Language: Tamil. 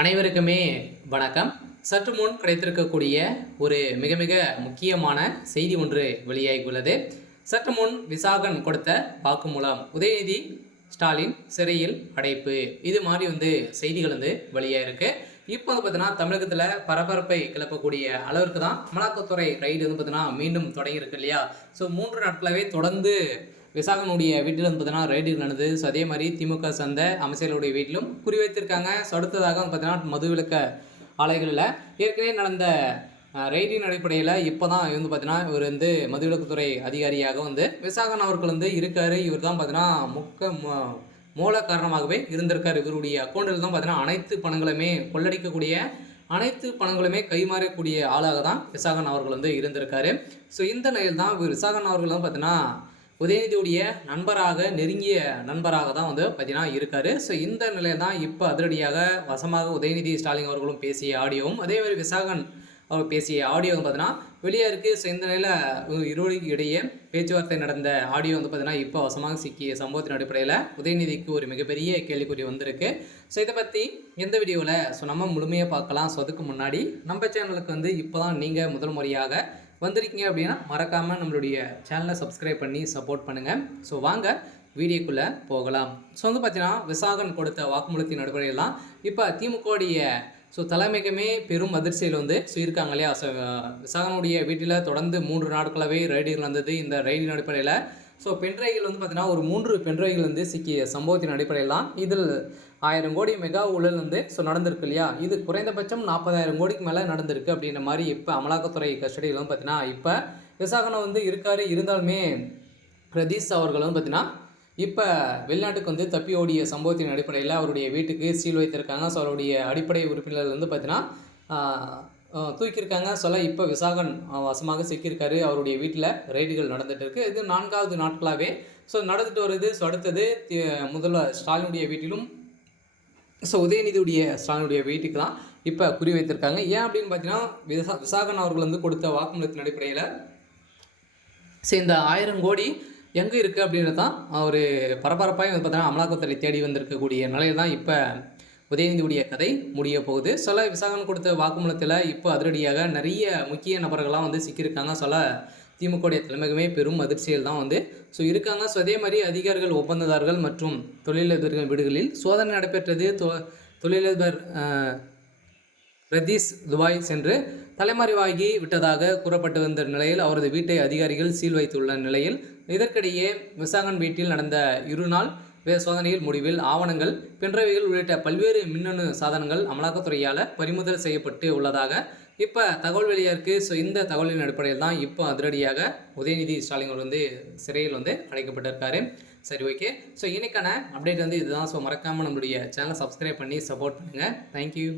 அனைவருக்குமே வணக்கம். சற்று முன் கிடைத்திருக்கக்கூடிய ஒரு மிக மிக முக்கியமான செய்தி ஒன்று வெளியாகியுள்ளது. சற்று முன் விசாகன் கொடுத்த வாக்குமூலம், உதயநிதி ஸ்டாலின் சிறையில் அடைப்பு, இது மாதிரி செய்திகள் வெளியாயிருக்கு. இப்போ பார்த்தீங்கன்னா தமிழகத்தில் பரபரப்பை கிளப்பக்கூடிய அளவிற்கு தான் அமலாக்கத்துறை ரைடு பார்த்தீங்கன்னா மீண்டும் தொடங்கியிருக்கு இல்லையா. ஸோ 3 நாட்களாகவே தொடர்ந்து விசாகனுடைய வீட்டில் பார்த்தீங்கன்னா ரைடு நடந்தது. ஸோ அதே மாதிரி திமுக சந்த அமைச்சர்களுடைய வீட்டிலும் குறிவைத்திருக்காங்க. ஸோ அடுத்ததாக பார்த்தீங்கன்னா மதுவிலக்க ஆலைகளில் ஏற்கனவே நடந்த ரைடின் அடிப்படையில் இப்போ தான் பார்த்தீங்கன்னா இவர் மதுவிலக்குத்துறை அதிகாரியாக விசாகன் அவர்கள் இருக்கார். இவர் தான் பார்த்தீங்கன்னா மூல காரணமாகவே இருந்திருக்கார். இவருடைய அக்கௌண்ட்டில் தான் பார்த்தீங்கன்னா அனைத்து பணங்களுமே கொள்ளடிக்கக்கூடிய அனைத்து பணங்களுமே கைமாறக்கூடிய ஆளாக தான் விசாகன் அவர்கள் இருந்திருக்காரு. ஸோ இந்த நிலையில் தான் விசாகன் அவர்கள் தான் பார்த்தீங்கன்னா உதயநிதியுடைய நண்பராக, நெருங்கிய நண்பராக தான் பார்த்தீங்கன்னா இருக்கார். ஸோ இந்த நிலையில் தான் இப்போ அதிரடியாக வசமாக உதயநிதி ஸ்டாலின் அவர்களும் பேசிய ஆடியோவும், அதே மாதிரி விசாகன் அவர் பேசிய ஆடியோ பார்த்தீங்கன்னா வெளியே இருக்குது. ஸோ இந்த நிலையில் இருவருக்கு இடையே பேச்சுவார்த்தை நடந்த ஆடியோ பார்த்தீங்கன்னா இப்போ வசமாக சிக்கிய சம்பவத்தின் அடிப்படையில் உதயநிதிக்கு ஒரு மிகப்பெரிய கேள்விக்குறி வந்திருக்கு. ஸோ இதை பற்றி எந்த வீடியோவில் நம்ம முழுமையாக பார்க்கலாம். ஸோ அதுக்கு முன்னாடி நம்ம சேனலுக்கு இப்போ தான் நீங்கள் முதல் முறையாக வந்திருக்கீங்க அப்படின்னா மறக்காமல் நம்மளுடைய சேனலை சப்ஸ்கிரைப் பண்ணி சப்போர்ட் பண்ணுங்கள். ஸோ வாங்க வீடியோக்குள்ளே போகலாம். ஸோ பார்த்தீங்கன்னா விசாகன் கொடுத்த வாக்குமூலத்தின் அடிப்படையில் தான் இப்போ திமுகவுடைய தலைமைக்குமே பெரும் அதிர்ச்சியில் ஸோ இருக்காங்க இல்லையா. ஸோ விசாகனுடைய வீட்டில் தொடர்ந்து 3 நாட்களாகவே ரைடுகள் வந்தது. இந்த ரைடின் அடிப்படையில் ஸோ பென்ட்ரைகள் பார்த்தீங்கன்னா ஒரு 3 பென்ட்ரைகள் சிக்கிய சம்பவத்தின் அடிப்படையில் தான் இதில் 1000 கோடி மெகா ஊழல் ஸோ நடந்திருக்கு இல்லையா. இது குறைந்தபட்சம் 40,000 கோடிக்கு மேலே நடந்திருக்கு அப்படின்ற மாதிரி இப்போ அமலாக்கத்துறை கஸ்டடியில் பார்த்தீங்கன்னா இப்போ விசாகனை இருக்கார். இருந்தாலுமே பிரதீஷ் அவர்கள் பார்த்தீங்கன்னா இப்போ வெளிநாட்டுக்கு தப்பி ஓடிய சம்பவத்தின் அடிப்படையில் அவருடைய வீட்டுக்கு சீல் வைத்திருக்காங்க. ஸோ அவருடைய அடிப்படை உறுப்பினர்கள் பார்த்தீங்கன்னா தூக்கியிருக்காங்க. சொல்ல இப்போ விசாகன் வசமாக சிக்கியிருக்காரு. அவருடைய வீட்டில் ரைடுகள் நடந்துகிட்டு இருக்குது. இது 4வது நாட்களாகவே ஸோ நடந்துட்டு வருது. ஸோ அடுத்தது முதல்வர் ஸ்டாலினுடைய வீட்டிலும் ஸோ உதயநிதியுடைய ஸ்டாலினுடைய வீட்டுக்கு தான் இப்போ குறி வைத்திருக்காங்க. ஏன் அப்படின்னு பார்த்தீங்கன்னா விசாகன் அவர்கள் கொடுத்த வாக்குமூலத்தின் அடிப்படையில் ஸோ இந்த 1000 கோடி எங்கே இருக்குது அப்படின்றது தான் ஒரு பரபரப்பாக பார்த்தீங்கன்னா அமலாக்கத்துறை தேடி வந்திருக்கக்கூடிய நிலையில் தான் இப்போ உதயநிதியுடைய கதை முடிய போகுது. சொல்ல விசாகன் கொடுத்த வாக்குமூலத்தில் இப்போ அதிரடியாக நிறைய முக்கிய நபர்கள்லாம் சிக்கியிருக்காங்க. சொல்ல திமுகவுடைய தலைமைக்குமே பெரும் அதிர்ச்சியில் தான் ஸோ இருக்காங்க. ஸோ அதே மாதிரி அதிகாரிகள், ஒப்பந்ததாரர்கள் மற்றும் தொழிலதிபர்கள் வீடுகளில் சோதனை நடைபெற்றது. தொழிலதிபர் பிரதீஷ் துபாய் சென்று தலைமறைவாகி விட்டதாக கூறப்பட்டு வந்த நிலையில் அவரது வீட்டை அதிகாரிகள் சீல் வைத்துள்ள நிலையில் இதற்கிடையே விசாகன் வீட்டில் நடந்த 2 நாள் சோதனையில் முடிவில் ஆவணங்கள், பென்ட்ரைவ்கள் உள்ளிட்ட பல்வேறு மின்னணு சாதனங்கள் அமலாக்கத்துறையால் பறிமுதல் செய்யப்பட்டு உள்ளதாக இப்போ தகவல் வெளியாயிருக்கு. ஸோ இந்த தகவலின் அடிப்படையில் தான் இப்போ அதிரடியாக உதயநிதி ஸ்டாலின் சிறையில் அடைக்கப்பட்டிருக்காரு. சரி, ஓகே. ஸோ இன்னைக்கான அப்டேட் இதுதான். ஸோ மறக்காமல் நம்மளுடைய சேனலை சப்ஸ்கிரைப் பண்ணி சப்போர்ட் பண்ணுங்கள். தேங்க்யூ.